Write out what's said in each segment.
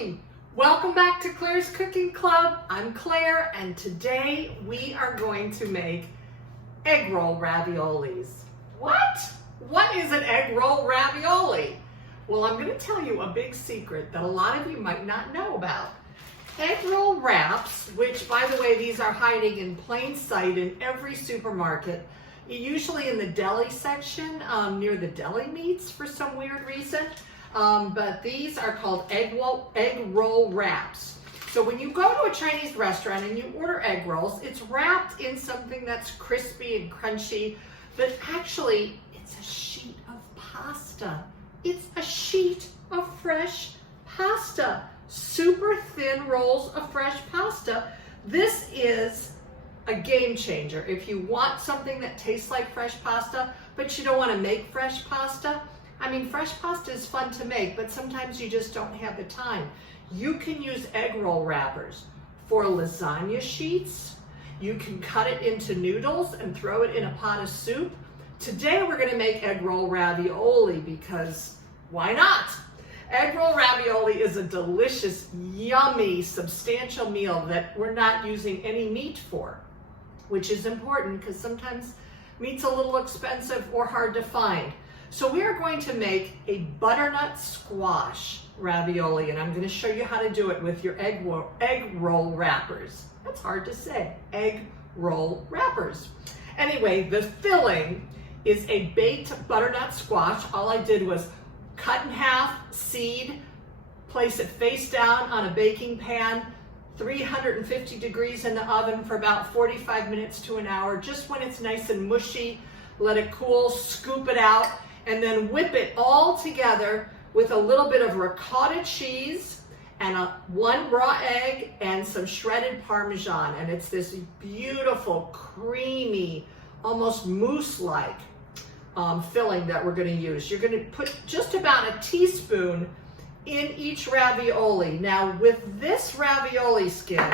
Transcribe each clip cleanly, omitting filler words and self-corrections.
morning. Welcome back to Claire's Cooking Club. I'm Claire, and today we are going to make egg roll raviolis. What? What is an egg roll ravioli? Well, I'm going to tell you a big secret that a lot of you might not know about. Egg roll wraps, which by the way, these are hiding in plain sight in every supermarket, usually in the deli section near the deli meats for some weird reason. But these are called egg roll wraps. So when you go to a Chinese restaurant and you order egg rolls, it's wrapped in something that's crispy and crunchy, but actually it's a sheet of pasta. It's a sheet of fresh pasta. Super thin rolls of fresh pasta. This is a game changer. If you want something that tastes like fresh pasta, but you don't want to make fresh pasta, I mean, fresh pasta is fun to make, but sometimes you just don't have the time. You can use egg roll wrappers for lasagna sheets. You can cut it into noodles and throw it in a pot of soup. Today we're going to make egg roll ravioli because why not? Egg roll ravioli is a delicious, yummy, substantial meal that we're not using any meat for, which is important because sometimes meat's a little expensive or hard to find. So we are going to make a butternut squash ravioli, and I'm going to show you how to do it with your egg roll wrappers. That's hard to say, egg roll wrappers. Anyway, the filling is a baked butternut squash. All I did was cut in half, seed, place it face down on a baking pan, 350 degrees in the oven for about 45 minutes to an hour. Just when it's nice and mushy, let it cool, scoop it out, and then whip it all together with a little bit of ricotta cheese and one raw egg and some shredded Parmesan. And it's this beautiful, creamy, almost mousse-like filling that we're going to use. You're going to put just about a teaspoon in each ravioli. Now with this ravioli skin,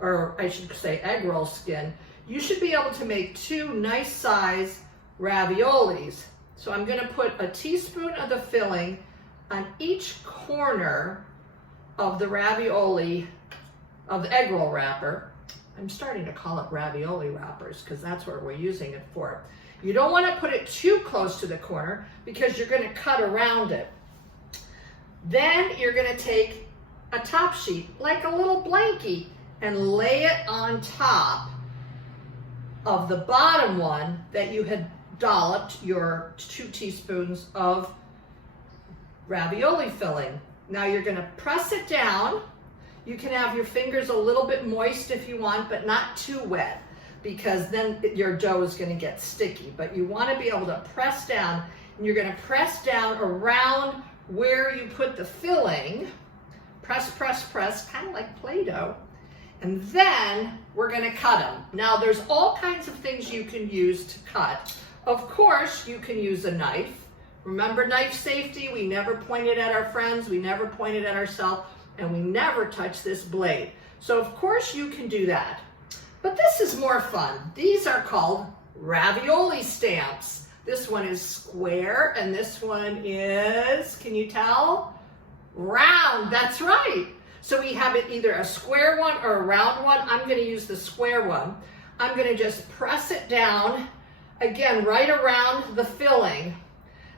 or I should say egg roll skin, you should be able to make two nice size raviolis. So I'm going to put a teaspoon of the filling on each corner of the ravioli, of the egg roll wrapper. I'm starting to call it ravioli wrappers because that's what we're using it for. You don't want to put it too close to the corner because you're going to cut around it. Then you're going to take a top sheet, like a little blankie, and lay it on top of the bottom one that you had dolloped your 2 teaspoons of ravioli filling. Now you're going to press it down. You can have your fingers a little bit moist if you want, but not too wet because then your dough is going to get sticky. But you want to be able to press down, and you're going to press down around where you put the filling. Press, press, press, kind of like Play-Doh. And then we're going to cut them. Now there's all kinds of things you can use to cut. Of course, you can use a knife. Remember knife safety? We never point it at our friends, we never point it at ourselves, and we never touch this blade. So of course you can do that. But this is more fun. These are called Ravioli Stamps. This one is square, and this one is, can you tell? Round, that's right. So we have it either a square one or a round one. I'm gonna use the square one. I'm gonna just press it down, again, right around the filling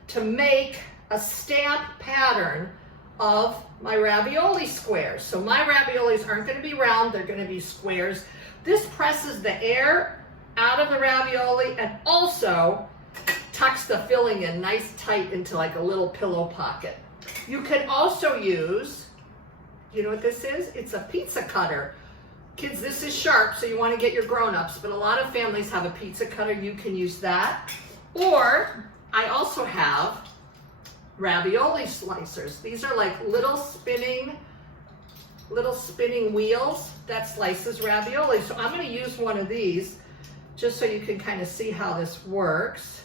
to make a stamp pattern of my ravioli squares. So my raviolis aren't going to be round, they're going to be squares. This presses the air out of the ravioli and also tucks the filling in nice tight into like a little pillow pocket. You can also use, you know what this is? It's a pizza cutter. Kids, this is sharp, so you want to get your grown-ups, but a lot of families have a pizza cutter. You can use that. Or I also have Ravioli Slicers. These are like little spinning wheels that slices ravioli. So I'm going to use one of these just so you can kind of see how this works.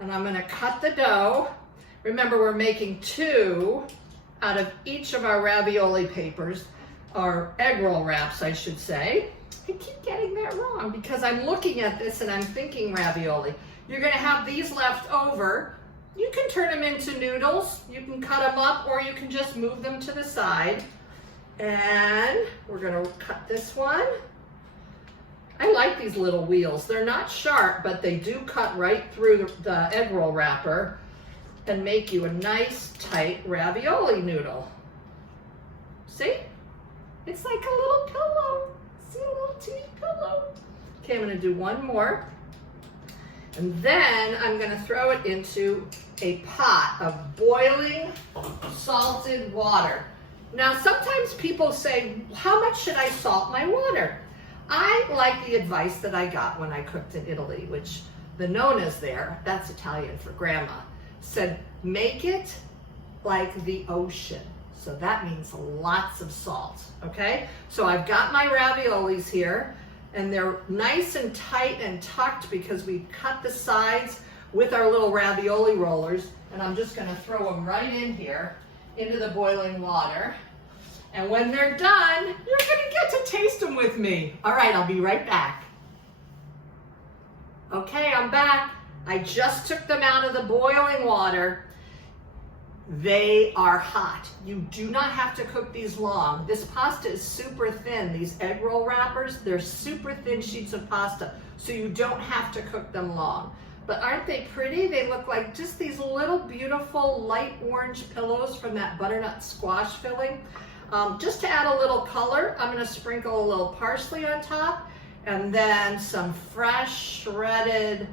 And I'm going to cut the dough. Remember, we're making 2 out of each of our ravioli papers. Or egg roll wraps, I should say. I keep getting that wrong because I'm looking at this and I'm thinking ravioli. You're going to have these left over. You can turn them into noodles. You can cut them up or you can just move them to the side. And we're gonna cut this one. I like these little wheels. They're not sharp, but they do cut right through the egg roll wrapper and make you a nice, tight ravioli noodle. See? It's like a little pillow. See, a little teeny pillow. Okay, I'm gonna do one more. And then I'm gonna throw it into a pot of boiling salted water. Now, sometimes people say, how much should I salt my water? I like the advice that I got when I cooked in Italy, which the nona's there, that's Italian for grandma, said, make it like the ocean. So that means lots of salt, okay? So I've got my raviolis here, and they're nice and tight and tucked because we cut the sides with our little ravioli rollers, and I'm just gonna throw them right in here into the boiling water. And when they're done, you're gonna get to taste them with me. All right, I'll be right back. Okay, I'm back. I just took them out of the boiling water. They are hot. You do not have to cook these long. This pasta is super thin. These egg roll wrappers, they're super thin sheets of pasta, so you don't have to cook them long. But aren't they pretty? They look like just these little beautiful light orange pillows from that butternut squash filling. Just to add a little color, I'm gonna sprinkle a little parsley on top and then some fresh shredded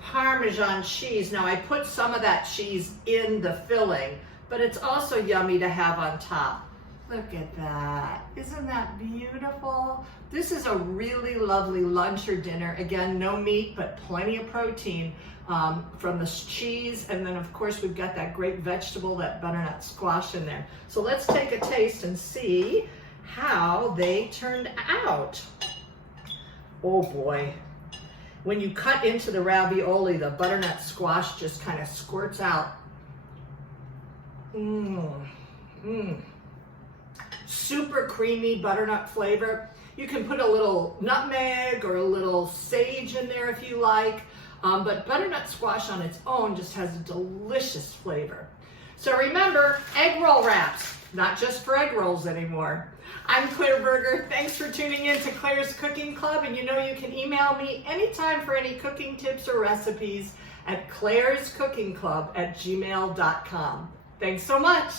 Parmesan cheese. Now I put some of that cheese in the filling, but it's also yummy to have on top. Look at that. Isn't that beautiful? This is a really lovely lunch or dinner. Again, no meat, but plenty of protein from the cheese. And then of course we've got that great vegetable, that butternut squash in there. So let's take a taste and see how they turned out. Oh boy. When you cut into the ravioli, the butternut squash just kind of squirts out. Super creamy butternut flavor. You can put a little nutmeg or a little sage in there if you like, but butternut squash on its own just has a delicious flavor. So remember, egg roll wraps, not just for egg rolls anymore. I'm Claire Berger. Thanks for tuning in to Claire's Cooking Club, and you know you can email me anytime for any cooking tips or recipes at clairescookingclub@gmail.com. Thanks so much.